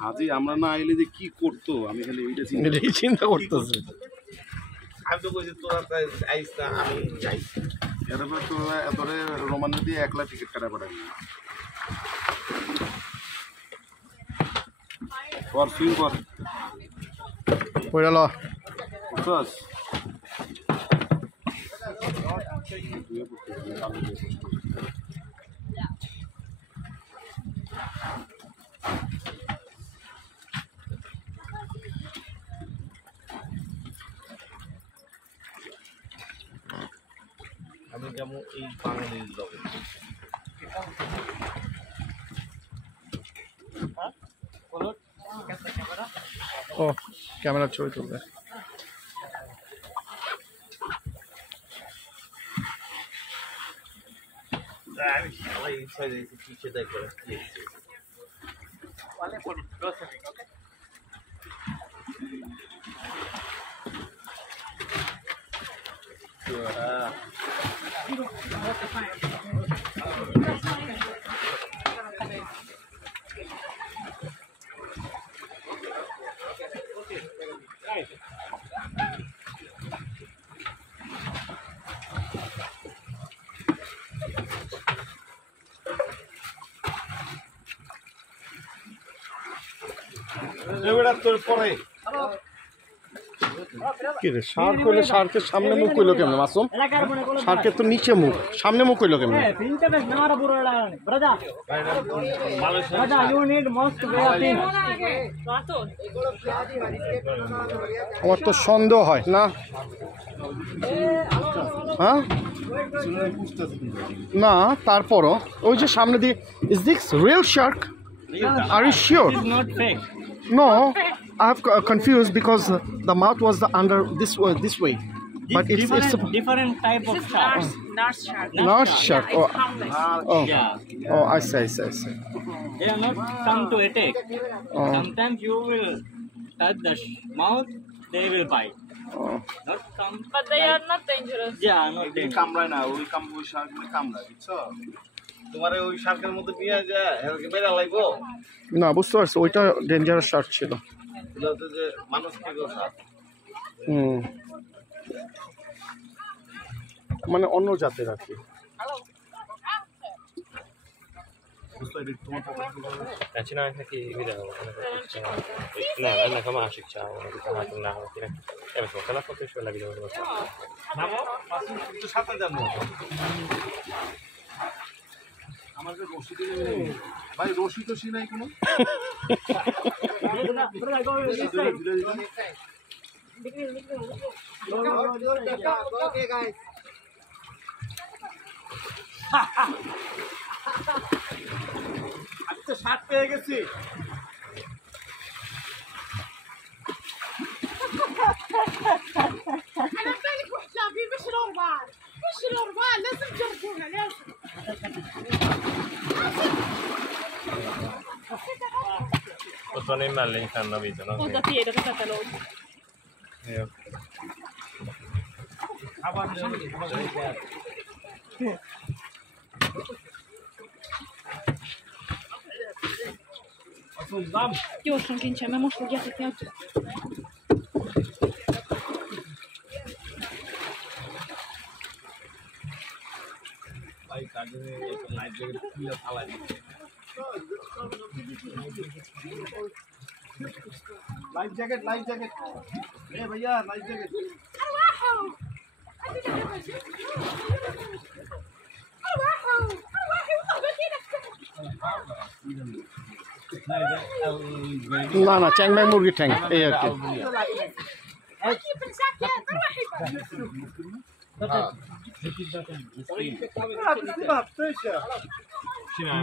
হাজি আমরা না আইলে যে কি করতো আমি খালি এটাই চিন্তা করতেছি। আমি তো কইছি তোরা আইস না আমি যাই এরপর তোরা এতরে রোমানে দিয়ে 1 লাখ টিকিট কাটা পড়ে কর সুইং কর পড়ে ল বুঝছস আমি যেমন এই বাংলাদেশ যাবো ও ক্যামেরা ছবি তুলবে। কি রে শার্ক হইলে শার্কের সামনে মুখ হইলো কেমনে মাসুম? শার্কের তো নিচে মুখ, সামনে মুখ হইলো কেমনে? আমার তো সন্দেহ হয় না। হ্যাঁ না তারপরও ওই যে সামনে দিয়ে is this real shark? Are you sure? No, I have confused because the mouth was under this way. But it's a different type of shark. Nurse shark. nurse shark. Oh, oh, Yeah. oh, I see. They are not come to attack. Oh. Sometimes you will touch the mouth, they will bite. Oh. Not come. But they are not dangerous. Yeah, not dangerous. কামড়ায় না ওই ওই শার্কগুলো কামড়ায় বুঝছো তোমার ওই শার্কের মধ্যে নিয়ে যা এরকে বেরা লাগবো না বুঝতে পারছি ওইটা ডেঞ্জারাস শার্ক ছিল। বলতে যে মানুষ থেকে শার্ক মানে অন্য জাতের আর কি। Cina aquí video. No, no, come a ciao, come a tornare. Sono la foto sulla video. নামো একটু সাথে যাবো আমার যে রশি দিলে ভাই রশি তো নাই কোনো Okay guys. আচ্ছা শার্ট পেয়ে গেছি أنا بالك وحشابي مش الأوربان مش الأوربان لازم تجربوها لازم. Sono in male in canna video, no? Scusa, Piero, che te lo Już kończymy, muszę jechać na tu. Life jacket ए भैया लाइफ जैकेट না না চ্যাংমাই মুরগির ঠ্যাং এই আর কি। Cina,